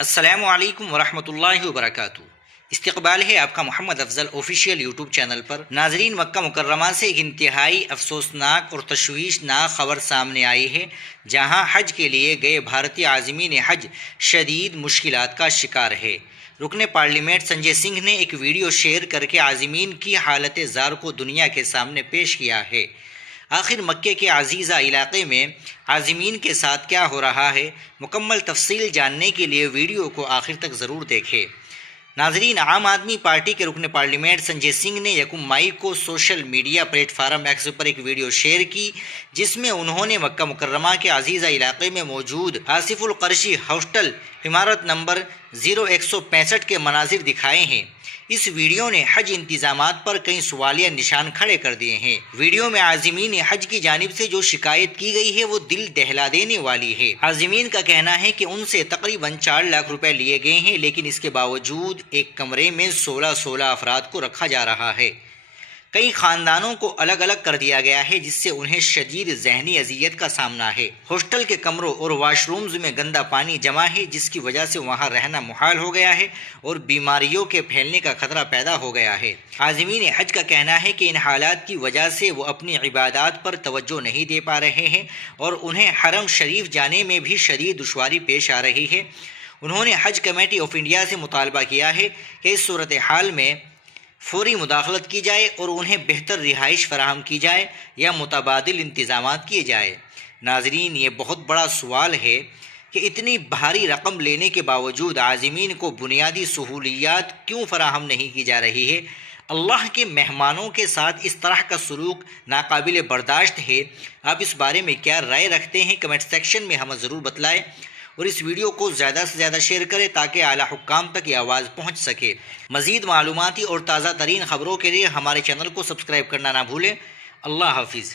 السلام علیکم ورحمۃ اللہ وبرکاتہ۔ استقبال ہے آپ کا محمد افضل آفیشیل یوٹیوب چینل پر۔ ناظرین، مکہ مکرمہ سے ایک انتہائی افسوسناک اور تشویشناک خبر سامنے آئی ہے، جہاں حج کے لیے گئے بھارتی عازمین حج شدید مشکلات کا شکار ہے۔ رکن پارلیمنٹ سنجے سنگھ نے ایک ویڈیو شیئر کر کے عازمین کی حالت زار کو دنیا کے سامنے پیش کیا ہے۔ آخر مکے کے عزیزہ علاقے میں عازمین کے ساتھ کیا ہو رہا ہے؟ مکمل تفصیل جاننے کے لیے ویڈیو کو آخر تک ضرور دیکھیں۔ ناظرین، عام آدمی پارٹی کے رکن پارلیمنٹ سنجے سنگھ نے یکم مئی کو social media platform X پر ایک ویڈیو شیئر کی، جس میں انہوں نے مکہ مکرمہ کے عزیزہ علاقے میں موجود آصف القرشی ہاسٹل عمارت نمبر 0165 کے مناظر دکھائے ہیں۔ اس ویڈیو نے حج انتظامات پر کئی سوالیہ نشان کھڑے کر دیے ہیں۔ ویڈیو میں عازمین حج کی جانب سے جو شکایت کی گئی ہے وہ دل دہلا دینے والی ہے۔ عازمین کا کہنا ہے کہ ان سے تقریباً 4 لاکھ روپے لیے گئے ہیں، لیکن اس کے باوجود ایک کمرے میں 16 افراد کو رکھا جا رہا ہے۔ کئی خاندانوں کو الگ الگ کر دیا گیا ہے، جس سے انہیں شدید ذہنی اذیت کا سامنا ہے۔ ہاسٹل کے کمروں اور واش رومز میں گندا پانی جمع ہے، جس کی وجہ سے وہاں رہنا محال ہو گیا ہے اور بیماریوں کے پھیلنے کا خطرہ پیدا ہو گیا ہے۔ عازمین حج کا کہنا ہے کہ ان حالات کی وجہ سے وہ اپنی عبادات پر توجہ نہیں دے پا رہے ہیں اور انہیں حرم شریف جانے میں بھی شدید دشواری پیش آ رہی ہے۔ انہوں نے حج کمیٹی آف انڈیا سے مطالبہ کیا ہے کہ اس صورتحال میں فوری مداخلت کی جائے اور انہیں بہتر رہائش فراہم کی جائے یا متبادل انتظامات کیے جائے۔ ناظرین، یہ بہت بڑا سوال ہے کہ اتنی بھاری رقم لینے کے باوجود عازمین کو بنیادی سہولیات کیوں فراہم نہیں کی جا رہی ہے؟ اللہ کے مہمانوں کے ساتھ اس طرح کا سلوک ناقابل برداشت ہے۔ آپ اس بارے میں کیا رائے رکھتے ہیں؟ کمنٹ سیکشن میں ہمیں ضرور بتلائیں اور اس ویڈیو کو زیادہ سے زیادہ شیئر کریں تاکہ اعلیٰ حکام تک یہ آواز پہنچ سکے۔ مزید معلوماتی اور تازہ ترین خبروں کے لیے ہمارے چینل کو سبسکرائب کرنا نہ بھولیں۔ اللہ حافظ۔